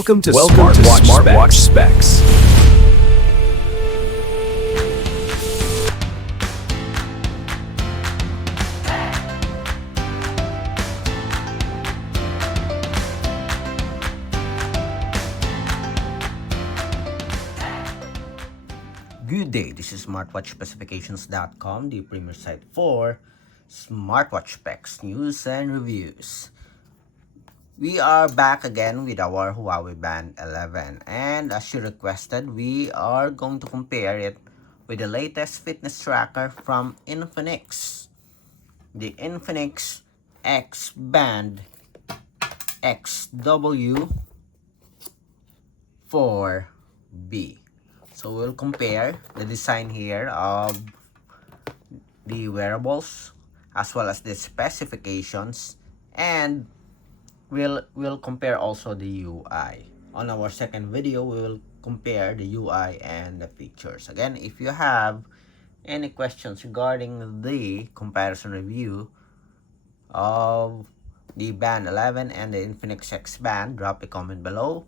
Welcome to Smartwatch Specs. Good day, this is smartwatchspecifications.com, the premier site for smartwatch specs, news, and reviews. We are back again with our Huawei Band 11, and as you requested, we are going to compare it with the latest fitness tracker from Infinix, the Infinix XBand XW4B. So we'll compare the design here of the wearables as well as the specifications, and we'll compare also the UI. On our second video, we will compare the UI and the features. Again, if you have any questions regarding the comparison review of the Band 11 and the Infinix X Band, drop a comment below.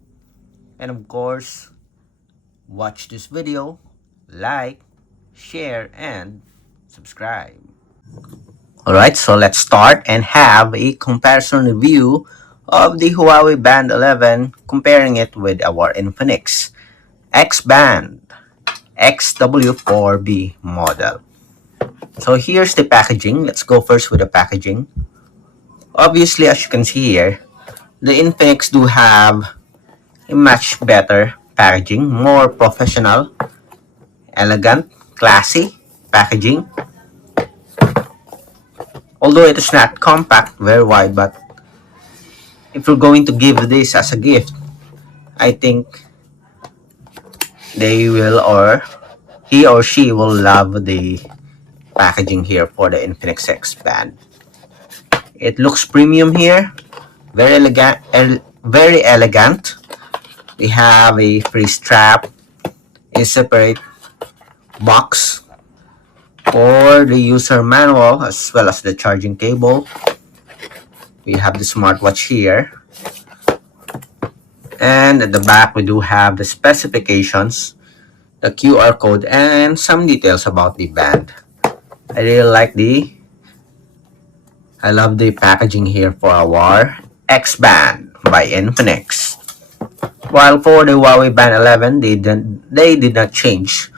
And of course, watch this video, like, share, and subscribe. Alright, so let's start and have a comparison review of the Huawei Band 11, comparing it with our Infinix XBand XW4B model. So here's the packaging. Let's go first with the packaging. Obviously, as you can see here, the Infinix do have a much better packaging, more professional, elegant, classy packaging. Although it is not compact, very wide, but if you're going to give this as a gift, I think they will, or he or she will love the packaging here for the Infinix X Band. It looks premium here, very elegant. We have a free strap, a separate box for the user manual as well as the charging cable. We have the smartwatch here, and at the back we do have the specifications, the QR code, and some details about the band. I love the packaging here for our X Band by Infinix. While for the Huawei Band 11, they did not change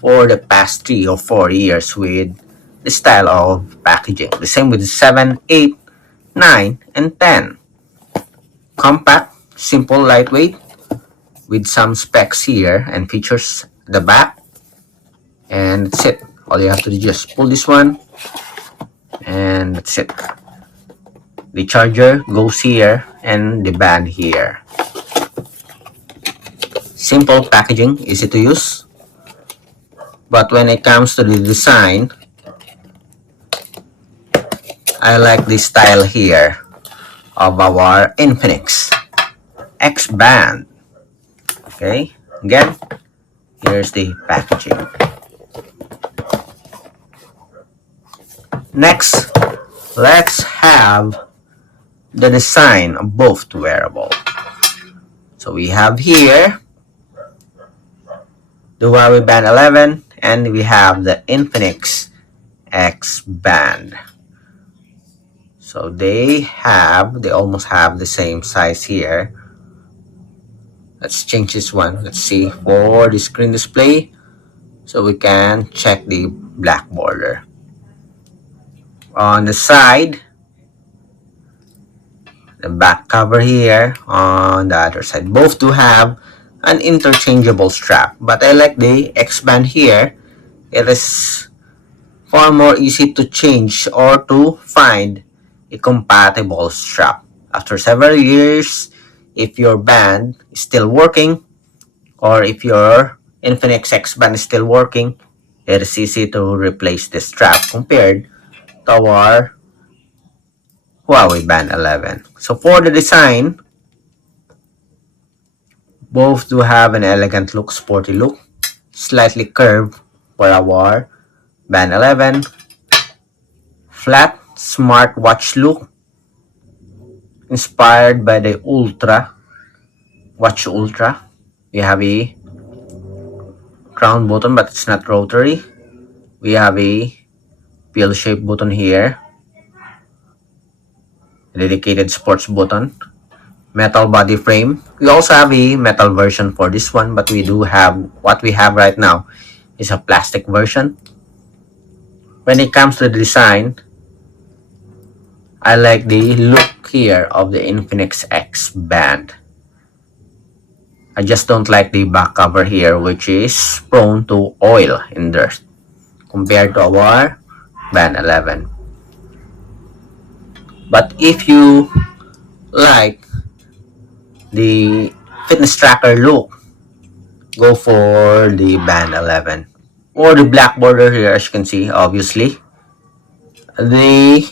for the past 3 or 4 years with the style of packaging. The same with the 7, 8, 9, and 10. Compact, simple, lightweight, with some specs here and features at the back. And that's it. All you have to do is just pull this one, and that's it. The charger goes here and the band here. Simple packaging, easy to use. But when it comes to the design, I like the style here of our Infinix X Band. Okay, again, here's the packaging. Next, let's have the design of both wearables. So we have here the Huawei Band 11, and we have the Infinix X Band. So they almost have the same size here. Let's change this one. Let's see for the screen display, so we can check the black border. On the side, the back cover here, on the other side, both do have an interchangeable strap, but I like the X Band here. It is far more easy to change or to find a compatible strap. After several years, if your band is still working, or if your Infinix X Band is still working, it is easy to replace the strap compared to our Huawei Band 11. So for the design, both do have an elegant look, sporty look, slightly curved for our Band 11, flat smartwatch look inspired by the Ultra Watch Ultra. We have a crown button, but it's not rotary. We have a pill-shaped button here. A dedicated sports button. Metal body frame. We also have a metal version for this one, but we do have, what we have right now is a plastic version. When it comes to the design, I like the look here of the Infinix XBand. I just don't like the back cover here, which is prone to oil and dirt compared to our Band 11. But if you like the fitness tracker look, go for the Band 11. Or the black border here, as you can see, obviously. The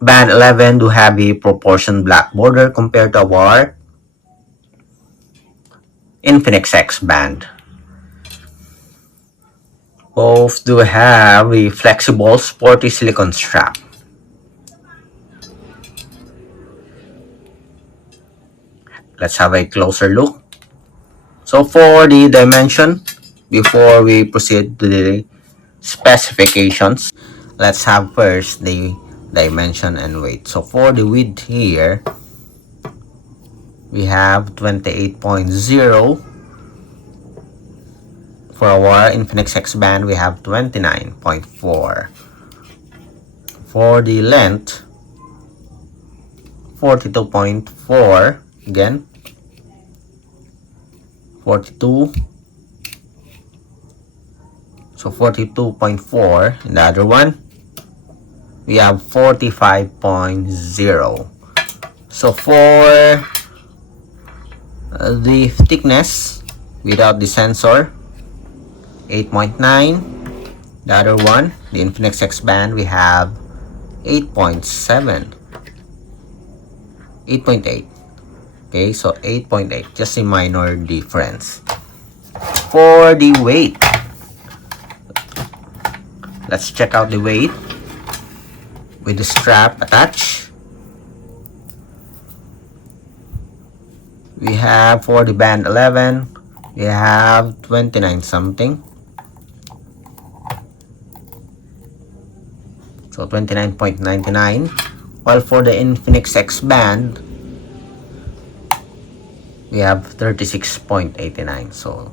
Band 11 do have a proportion black border compared to our Infinix X Band. Both do have a flexible, sporty silicone strap. Let's have a closer look. So for the dimension, before we proceed to the specifications, let's have first the dimension and weight. So for the width here, we have 28.0. For our Infinix X Band, we have 29.4. For the length, 42.4. Again, 42. So 42.4. In the other one, we have 45.0. So for the thickness without the sensor, 8.9. The other one, the Infinix X Band, we have 8.7. 8.8. Okay, so 8.8, just a minor difference. For the weight, let's check out the weight with the strap attached. We have for the Band 11, we have 29 something. So 29.99. While for the Infinix X Band, we have 36.89. So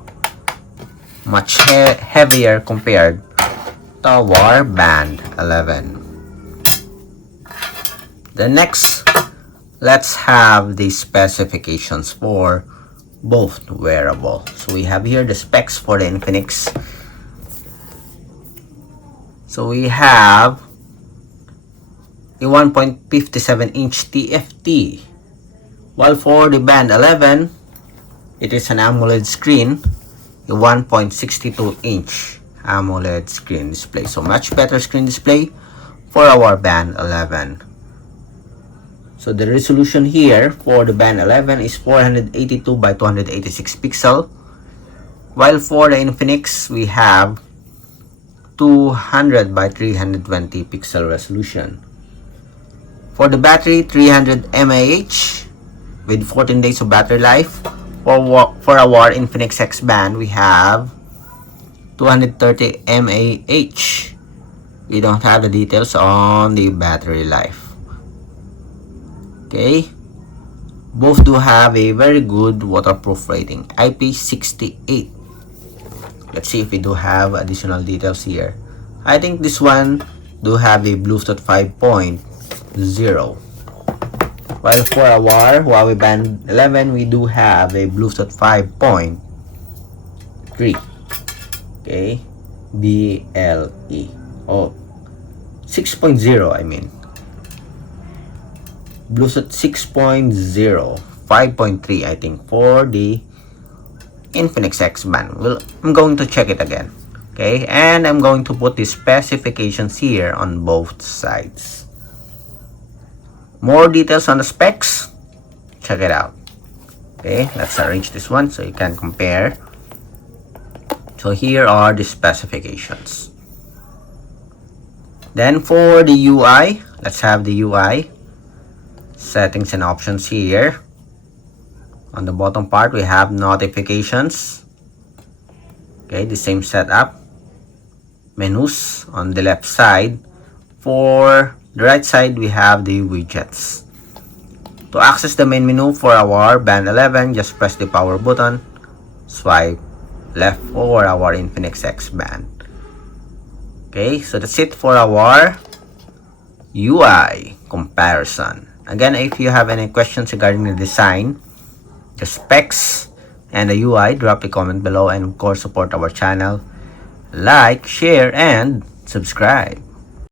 much heavier compared to our Band 11. The next, let's have the specifications for both wearable. So we have here the specs for the Infinix. So we have a 1.57-inch TFT, while for the Band 11, it is an AMOLED screen, a 1.62-inch AMOLED screen display. So much better screen display for our Band 11. So the resolution here for the Band 11 is 482 by 286 pixel, while for the Infinix we have 200 by 320 pixel resolution. For the battery, 300 mAh with 14 days of battery life. For our Infinix X Band, we have 230 mAh. We don't have the details on the battery life. Okay, both do have a very good waterproof rating, IP68. Let's see if we do have additional details here. I think this one do have a Bluetooth 5.0. While for our Huawei Band 11, we do have a Bluetooth 5.3. Okay, BLE. Oh, 6.0, I mean. Bluetooth 6.0, 5.3, I think, for the Infinix X Band. Well, I'm going to check it again. Okay, and I'm going to put the specifications here on both sides. More details on the specs, check it out. Okay, let's arrange this one so you can compare. So here are the specifications. Then for the UI, let's have the UI settings and options here. On the bottom part, we have notifications. Okay, the same setup. Menus on the left side. For the right side, we have the widgets. To access the main menu for our Band 11, just press the power button. Swipe left for our Infinix XBand. Okay, so that's it for our UI comparison. Again, if you have any questions regarding the design, the specs, and the UI, drop a comment below, and of course support our channel. Like, share, and subscribe.